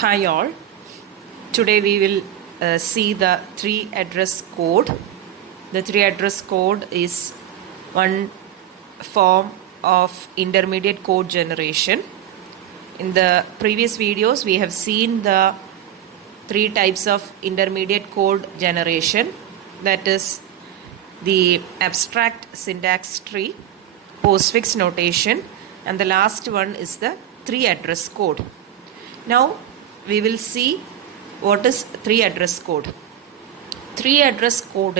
Hi all. Today we will see the three address code. The three address code is one form of intermediate code generation. In the previous videos we have seen the three types of intermediate code generation, that is the abstract syntax tree, postfix notation, and the last one is the three address code. Now we will see what is three address code. Three address code,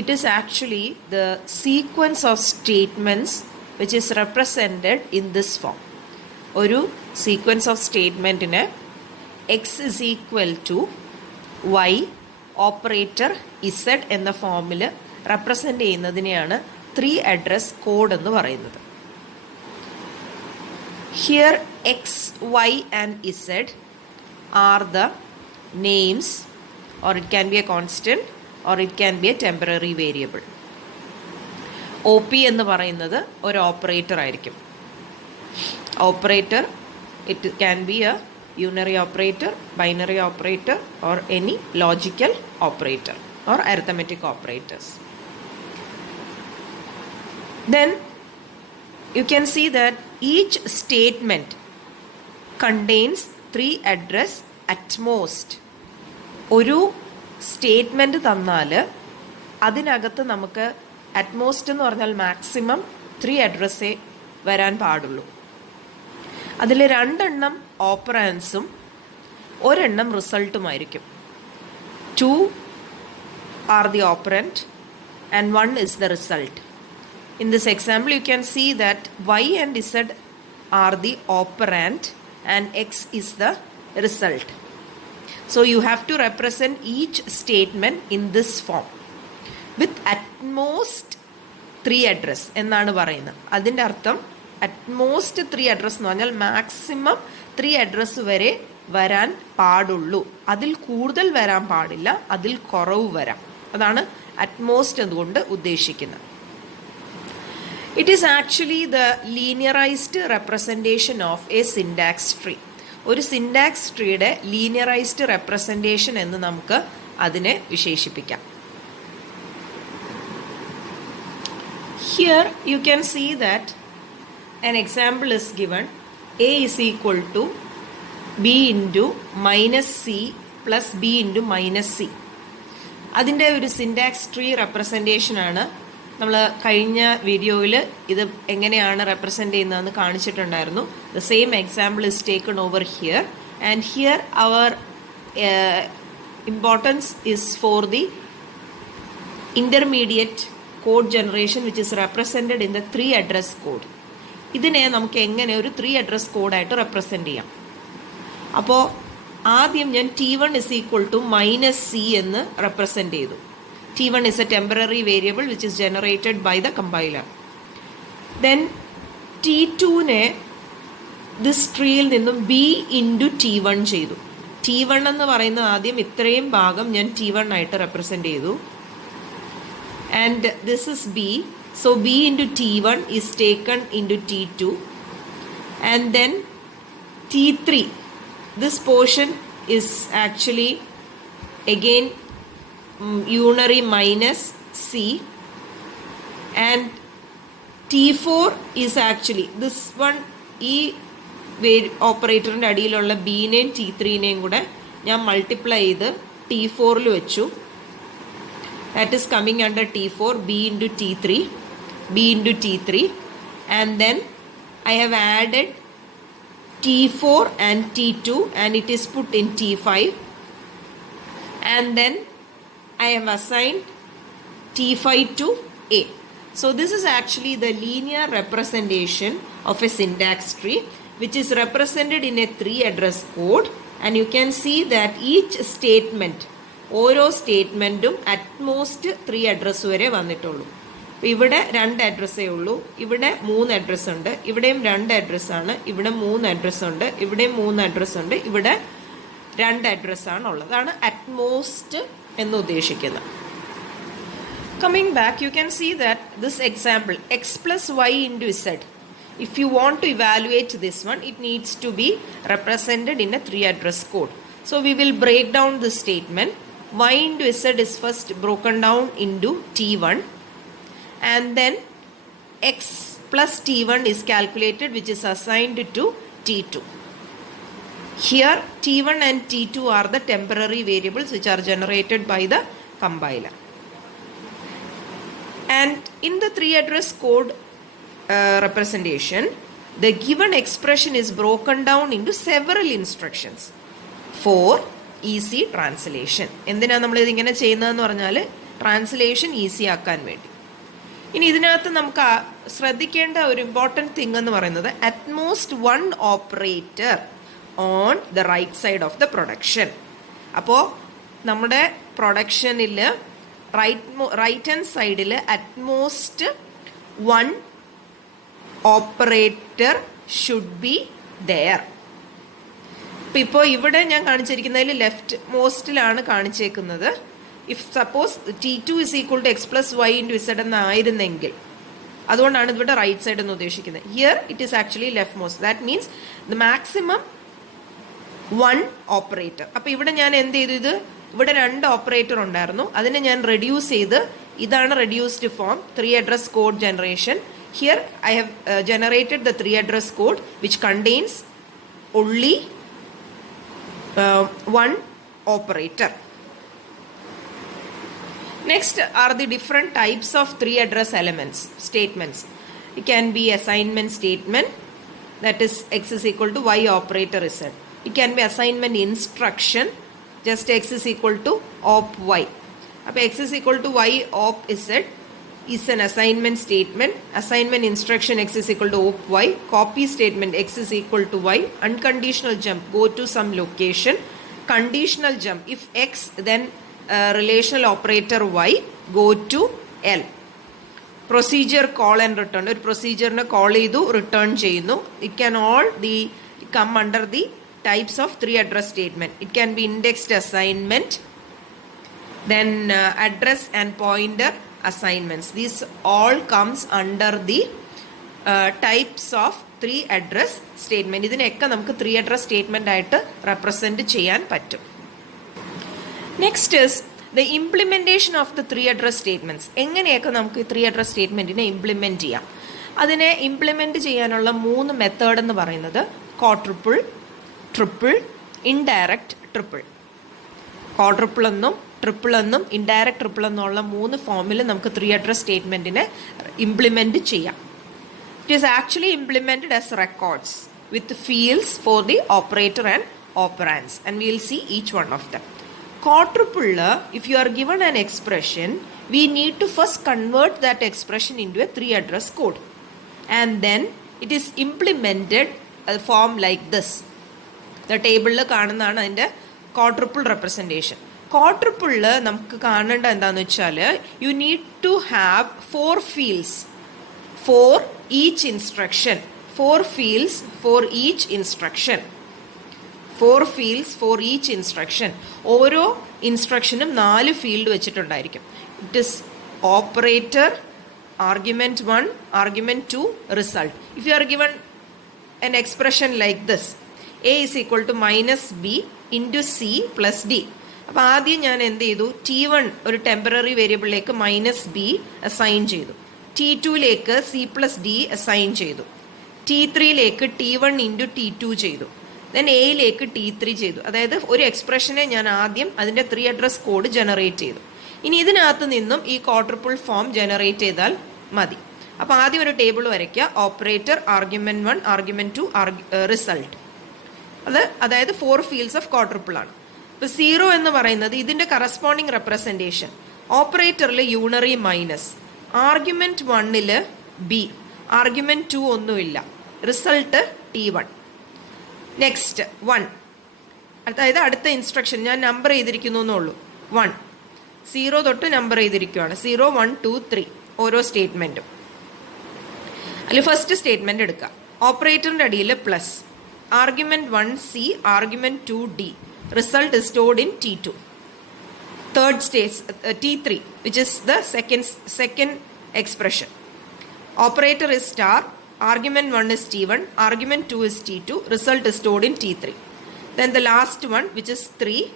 it is actually the sequence of statements which is represented in this form. ഒരു sequence of statementine x is equal to y operator z എന്ന ഫോമിൽ represent ചെയ്യുന്നതിനെയാണ് three address code എന്ന് പറയുന്നത്. Here x, y and z are the names, or it can be a constant or it can be a temporary variable. OP എന്ന് പറയുന്നത് ഒരു operator ആയിരിക്കും. Operator, it can be a unary operator, binary operator or any logical operator or arithmetic operators. Then you can see that each statement contains three address at most. ഒരു statement തന്നാൽ അതിനകത്ത് നമുക്ക് at most എന്ന് പറഞ്ഞാൽ maximum three അഡ്രസ്സേ വരാൻ പാടുള്ളൂ. അതിൽ രണ്ടെണ്ണം ഓപ്പറാൻസും ഒരെണ്ണം റിസൾട്ടുമായിരിക്കും. 2 are the operand and 1 is the result. In this example, you can see that y and z are the operand and x is the result. So you have to represent each statement in this form with at most 3 address എന്നാണ് പറയുന്നത്. അതിൻ്റെ അർത്ഥം at most 3 address എന്ന് പറഞ്ഞാൽ maximum 3 address വരെ വരാൻ പാടുള്ളൂ. അതിൽ കൂടുതൽ വരാൻ പാടില്ല, അതിൽ കുറവ് വരാം. അതാണ് അറ്റ് മോസ്റ്റ് എന്നുകൊണ്ട് ഉദ്ദേശിക്കുന്നത്. It is actually the linearized representation of a syntax tree. ഒരു സിൻടാക്സ് ട്രീയുടെ ലീനിയറൈസ്ഡ് റെപ്രസെൻറ്റേഷൻ എന്ന് നമുക്ക് അതിനെ വിശേഷിപ്പിക്കാം. Here you can see that an example is given. A is equal to b into minus c plus b into minus c. അതിൻ്റെ ഒരു syntax tree representation ആണ്. നമ്മൾ കഴിഞ്ഞ വീഡിയോയിൽ ഇത് എങ്ങനെയാണ് റെപ്രസെൻ്റ് ചെയ്യുന്നതെന്ന് കാണിച്ചിട്ടുണ്ടായിരുന്നു. The same example is taken over here and here our importance is for the intermediate code generation which is represented in the three address code. ഇതിനെ നമുക്ക് എങ്ങനെ ഒരു ത്രീ അഡ്രസ് കോഡായിട്ട് റെപ്രസെൻ്റ് ചെയ്യാം? അപ്പോൾ ആദ്യം ഞാൻ T1 is equal to minus c എന്ന് represent ചെയ്തു. T1 is a temporary variable which is generated by the compiler. Then T2നെ this ട്രീയിൽ നിന്നും b into T1 ചെയ്തു. T1 എന്ന് പറയുന്നത് ആദ്യം ഇത്രയും ഭാഗം ഞാൻ T1 ആയിട്ട് റെപ്രസെൻ്റ് ചെയ്തു. And this is b. So b into T1 is taken into T2. And then T3. This portion is actually again unary minus c, and T4 is actually this one. ഈ ഓപ്പറേറ്ററിൻ്റെ അടിയിലുള്ള ബീനെയും T3നെയും കൂടെ ഞാൻ multiply ചെയ്ത് T4ൽ വെച്ചു. That is coming under T4, b into T3, b into T3, and then I have added T4 and T2 and it is put in T5, and then I have assigned T5 to A. So this is actually the linear representation of a syntax tree which is represented in a 3 address code, and you can see that each statement, ഓരോ സ്റ്റേറ്റ്മെൻറ്റും at most 3 address വരെ വന്നിട്ടുള്ളൂ. അപ്പോൾ ഇവിടെ 2 അഡ്രസ്സേ ഉള്ളൂ, ഇവിടെ 3 address ഉണ്ട്, ഇവിടെയും 2 അഡ്രസ്സാണ്, ഇവിടെ 3 അഡ്രസ്സ് ഉണ്ട്, ഇവിടെയും 3 അഡ്രസ്സ് ഉണ്ട്, ഇവിടെ 2 അഡ്രസ്സാണ് ഉള്ളത്. അതാണ് അറ്റ് മോസ്റ്റ് എന്ന് ഉദ്ദേശിക്കുന്നത്. Coming back, you can see that this example x plus y into z if you want to evaluate this one, it needs to be represented in a 3 address code. So we will break down the statement. Y into Z is first broken down into T1, and then X plus T1 is calculated, which is assigned to T2. Here T1 and T2 are the temporary variables which are generated by the compiler. And in the 3 address code representation, the given expression is broken down into several instructions for easy translation. എന്തിനാണ് നമ്മൾ ഇതിങ്ങനെ ചെയ്യുന്നതെന്ന് പറഞ്ഞാൽ translation easy ആക്കാൻ വേണ്ടി. ഇനി ഇതിനകത്ത് നമുക്ക് ശ്രദ്ധിക്കേണ്ട ഒരു ഇമ്പോർട്ടൻറ്റ് തിങ് എന്ന് പറയുന്നത് at most 1 operator on the right side of the production. അപ്പോൾ നമ്മുടെ പ്രൊഡക്ഷനിൽ റൈറ്റ് ഹാൻഡ് സൈഡിൽ at most 1 operator should be there. അപ്പം ഇപ്പോൾ ഇവിടെ ഞാൻ കാണിച്ചിരിക്കുന്നതിൽ ലെഫ്റ്റ് മോസ്റ്റിലാണ് കാണിച്ചേക്കുന്നത്. If suppose T2 is equal to x plus y into z എന്നായിരുന്നെങ്കിൽ, അതുകൊണ്ടാണ് ഇവിടെ റൈറ്റ് സൈഡ് എന്ന് ഉദ്ദേശിക്കുന്നത്. Here it is actually left most. That means the maximum 1 operator. അപ്പോൾ ഇവിടെ ഞാൻ എന്ത് ചെയ്തു, ഇവിടെ 2 ഓപ്പറേറ്റർ ഉണ്ടായിരുന്നു, അതിനെ ഞാൻ റെഡ്യൂസ് ചെയ്ത് ഇതാണ് reduced form 3 address code generation. Here I have generated the 3 address code which contains only 1 operator. Next are the different types of 3 address elements, statements. It can be assignment statement, that is x is equal to y operator z. It can be assignment instruction, just x is equal to op y. അപ്പോൾ x is equal to y op z is an assignment statement. Assignment instruction x is equal to op y. Copy statement x is equal to y. Unconditional jump, go to some location. Conditional jump, if x then relational operator y, go to L. Procedure call and return, ഒരു പ്രൊസീജിയറിനെ call ചെയ്തു return ചെയ്യുന്നു. It can all the come under the types of 3 address statement. It can be indexed assignment, then address and pointer assignments. These all comes under the types of 3 address statement. ഇതിനെയൊക്കെ നമുക്ക് 3 address statement ആയിട്ട് represent ചെയ്യാൻ പറ്റും. Next is the implementation of the 3 address statements. എങ്ങനെയൊക്കെ നമുക്ക് 3 address statementനെ implement ചെയ്യാം? അതിനെ ഇംപ്ലിമെന്റ് ചെയ്യാനുള്ള 3 മെത്തേഡ് എന്ന് പറയുന്നത് ക്വാഡ്രുപ്പിൾ, ട്രിപ്പിൾ, ഇൻഡയറക്റ്റ് ട്രിപ്പിൾ. ക്വാഡ്രുപ്പിൾ എന്നും ട്രിപ്പിൾ എന്നും ഇൻഡയറക്റ്റ് ട്രിപ്പിൾ എന്നുള്ള 3 ഫോമിൽ നമുക്ക് 3 address statementനെ ഇംപ്ലിമെന്റ് ചെയ്യാം. It is actually implemented as records with fields for the operator and operands, and we will see each one of them. Quadruple, if you are given an expression, we need to first convert that expression into a 3 address code, and then it is implemented a form like this. The table കാണുന്നതാണ് അതിൻ്റെ quadruple representation. Quadruple നമുക്ക് കാണേണ്ട എന്താണെന്ന് വെച്ചാൽ you need to have 4 fields for each instruction. 4 fields for each instruction. 4 fields for each instruction. ഓരോ ഇൻസ്ട്രക്ഷനും 4 field വെച്ചിട്ടുണ്ടായിരിക്കും. It is operator, argument 1, argument 2, result. If you are given an expression like this, a is equal to minus b into c plus d. അപ്പോൾ ആദ്യം ഞാൻ എന്ത് ചെയ്തു, T1 ഒരു temporary വേരിയബിളിലേക്ക് minus B assign ചെയ്തു. T2ലേക്ക് c പ്ലസ് ഡി അസൈൻ ചെയ്തു. T3ലേക്ക് T1 into T2 ചെയ്തു. Then എയിലേക്ക് T3 ചെയ്തു. അതായത് ഒരു എക്സ്പ്രഷനെ ഞാൻ ആദ്യം അതിൻ്റെ 3 address കോഡ് ജനറേറ്റ് ചെയ്തു. ഇനി ഇതിനകത്ത് നിന്നും ഈ ക്വാഡ്രുപ്പിൾ ഫോം ജനറേറ്റ് ചെയ്താൽ മതി. അപ്പോൾ ആദ്യം ഒരു ടേബിൾ വരയ്ക്കുക. Operator, argument 1, argument 2, result. അതായത് 4 ഫീൽഡ്സ് ഓഫ് ക്വാഡ്രുപ്പിൾ ആണ്. ഇപ്പോൾ 0 എന്ന് പറയുന്നത് ഇതിൻ്റെ കറസ്പോണ്ടിങ് റെപ്രസെൻറ്റേഷൻ. ഓപ്പറേറ്ററിൽ യൂണറി മൈനസ്, ആർഗ്യുമെന്റ് 1ൽ ബി, ആർഗ്യുമെന്റ് 2 ഒന്നുമില്ല, റിസൾട്ട് T1. നെക്സ്റ്റ് 1, അതായത് അടുത്ത ഇൻസ്ട്രക്ഷൻ ഞാൻ നമ്പർ ചെയ്തിരിക്കുന്നു എന്നുള്ളൂ. 1, 0 തൊട്ട് നമ്പർ ചെയ്തിരിക്കുകയാണ്. 0, 1, 2, 3 ഓരോ സ്റ്റേറ്റ്മെൻറ്റും. അതിൽ ഫസ്റ്റ് സ്റ്റേറ്റ്മെൻറ്റ് എടുക്കുക. ഓപ്പറേറ്ററിൻ്റെ അടിയിൽ plus, argument 1 C, argument 2 D, result is stored in T2. Third stage, T3, which is the second expression. Operator is star, argument 1 is T1, argument 2 is T2, result is stored in T3. Then the last one, which is 3,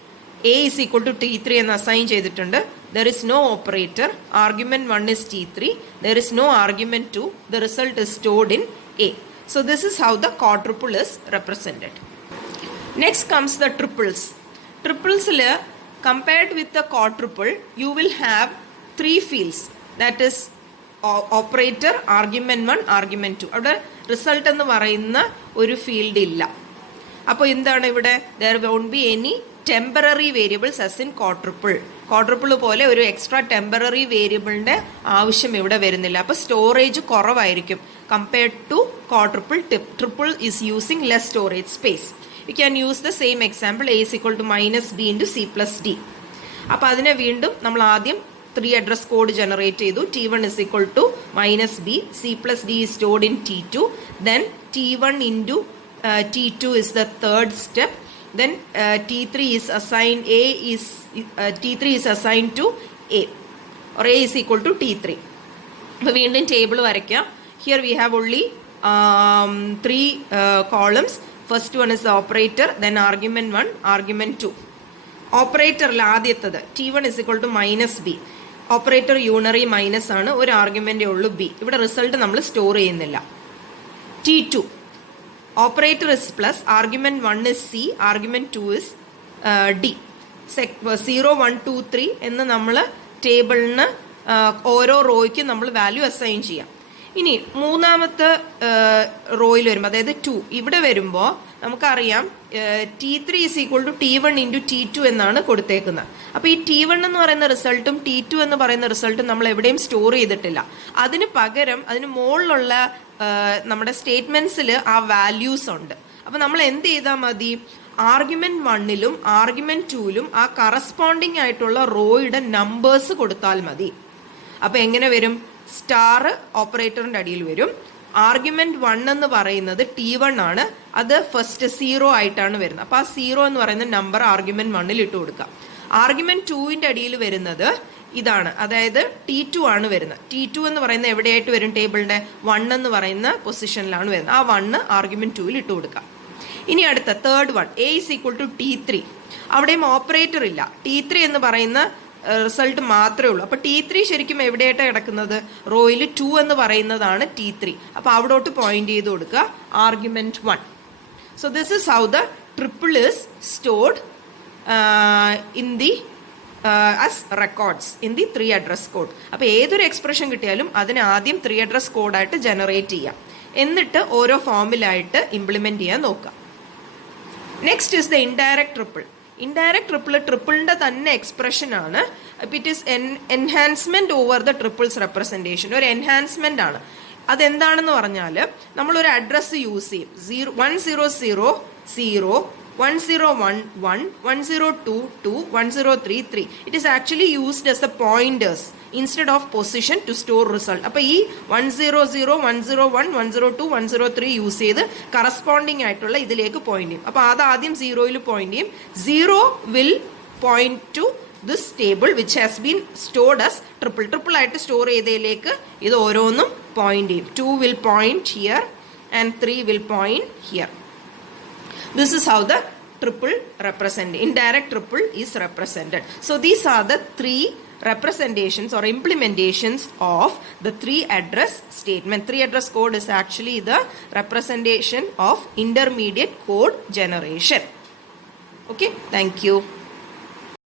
A is equal to T3 and assign cheyidittundu. There is no operator. Argument 1 is T3. There is no argument 2. The result is stored in A. So this is how the quadruple is represented. Next comes the triples. Triples, compared with the quadruple, you will have 3 fields. That is operator, argument 1, argument 2. അവിടെ result എന്ന് പറയുന്ന ഒരു field ഇല്ല. അപ്പോൾ എന്താണ് ഇവിടെ? there won't be any temporary variables as in quadruple. quadruple പോലെ ഒരു എക്സ്ട്രാ ടെമ്പററി വേരിയബിളിന്റെ ആവശ്യം ഇവിടെ വരുന്നില്ല. അപ്പോൾ സ്റ്റോറേജ് കുറവായിരിക്കും compared to quadruple. Triple is using less storage space. You can use the same example, A is equal to minus B into C plus D. അപ്പോൾ അതിനെ വീണ്ടും നമ്മൾ ആദ്യം 3 address code generate ചെയ്തു. T1 is equal to minus B, C plus D is stored in T2. Then T1 into T2 is the third step. Then T3 is assigned T3 is assigned to A, or A is equal to T3. അപ്പോൾ വീണ്ടും table വരയ്ക്കാം. Here we have only 3 columns. First one is the operator, then argument 1, argument 2. ഓപ്പറേറ്ററിൽ ആദ്യത്തത് T1 is equal to minus B. Operator unary minus ആണ്, ഒരു ആർഗ്യുമെന്റേ ഉള്ളൂ B. ഇവിടെ result നമ്മൾ store ചെയ്യുന്നില്ല. T2 operator is plus, argument 1 is C, argument 2 is D. 0, 1, 2, 3 എന്ന് നമ്മൾ ടേബിളിന് ഓരോ റോയ്ക്കും നമ്മൾ വാല്യൂ അസൈൻ ചെയ്യാം. ഇനി മൂന്നാമത്തെ റോയിൽ വരുമ്പോൾ, അതായത് 2 ഇവിടെ വരുമ്പോൾ നമുക്കറിയാം T3 is equal to T1 into T2 എന്നാണ് കൊടുത്തേക്കുന്നത്. അപ്പോൾ ഈ T1 എന്ന് പറയുന്ന റിസൾട്ടും T2 എന്ന് പറയുന്ന റിസൾട്ടും നമ്മൾ എവിടെയും സ്റ്റോർ ചെയ്തിട്ടില്ല. അതിന് പകരം അതിന് മുകളിലുള്ള നമ്മുടെ സ്റ്റേറ്റ്മെന്റ്സിൽ ആ വാല്യൂസ് ഉണ്ട്. അപ്പോൾ നമ്മൾ എന്ത് ചെയ്താൽ മതി? ആർഗ്യുമെന്റ് 1ലും ആർഗ്യുമെന്റ് 2ലും ആ കറസ്പോണ്ടിങ് ആയിട്ടുള്ള റോയുടെ നമ്പേഴ്സ് കൊടുത്താൽ മതി. അപ്പോൾ എങ്ങനെ വരും? സ്റ്റാർ ഓപ്പറേറ്ററിന്റെ അടിയിൽ വരും. ആർഗ്യുമെന്റ് 1 എന്ന് പറയുന്നത് T1 ആണ്, അത് ഫസ്റ്റ് 0 ആയിട്ടാണ് വരുന്നത്. അപ്പോൾ ആ 0 എന്ന് പറയുന്ന നമ്പർ ആർഗ്യുമെന്റ് 1ൽ ഇട്ട് കൊടുക്കാം. ആർഗ്യുമെന്റ് 2ന്റെ അടിയിൽ വരുന്നത് ഇതാണ്, അതായത് T2 ആണ് വരുന്നത്. T2 എന്ന് പറയുന്നത് എവിടെയായിട്ട് വരും? ടേബിളിന്റെ 1 എന്ന് പറയുന്ന പൊസിഷനിലാണ് വരുന്നത്. ആ 1 ആർഗ്യുമെന്റ് 2ൽ ഇട്ട് കൊടുക്കാം. ഇനി അടുത്ത third one, A is equal to T3. അവിടെയും ഓപ്പറേറ്റർ ഇല്ല. T3 എന്ന് പറയുന്ന റിസൾട്ട് മാത്രമേ ഉള്ളൂ. അപ്പോൾ T3 ശരിക്കും എവിടെയായിട്ടാണ് കിടക്കുന്നത്? റോയിൽ 2 എന്ന് പറയുന്നതാണ് T3. അപ്പോൾ അവിടോട്ട് പോയിന്റ് ചെയ്ത് കൊടുക്കുക, argument 1. So this is how the triple is stored in the as records in the 3 address code. അപ്പോൾ ഏതൊരു എക്സ്പ്രഷൻ കിട്ടിയാലും അതിന് ആദ്യം 3 address കോഡായിട്ട് ജനറേറ്റ് ചെയ്യാം, എന്നിട്ട് ഓരോ ഫോമിലായിട്ട് ഇംപ്ലിമെന്റ് ചെയ്യാൻ നോക്കാം. Next is the indirect triple. Indirect triple ട്രിപ്പിളിൻ്റെ തന്നെ എക്സ്പ്രഷൻ ആണ്. It is enhancement over the triples representation. ഒരു എൻഹാൻസ്മെന്റ് ആണ്. അതെന്താണെന്ന് പറഞ്ഞാൽ നമ്മളൊരു അഡ്രസ്സ് യൂസ് ചെയ്യും. 1000, 1011, 1022, 1033. It is actually used as the pointers instead of position to store result. അപ്പോൾ ഈ 100, 101, 102, 103 യൂസ് ചെയ്ത് കറസ്പോണ്ടിങ് ആയിട്ടുള്ള ഇതിലേക്ക് പോയിന്റ് ചെയ്യും. അപ്പോൾ അത് ആദ്യം 0യിൽ പോയിന്റ് ചെയ്യും. 0 will point to this table which has been stored as triple ആയിട്ട് സ്റ്റോർ ചെയ്തതിലേക്ക് ഇത് ഓരോന്നും പോയിന്റ് ചെയ്യും. 2 will point here and 3 will point here. This is how the triple indirect triple is represented. So these are the 3 representations or implementations of the 3 address statement. 3 address code is actually the representation of intermediate code generation. Okay, thank you.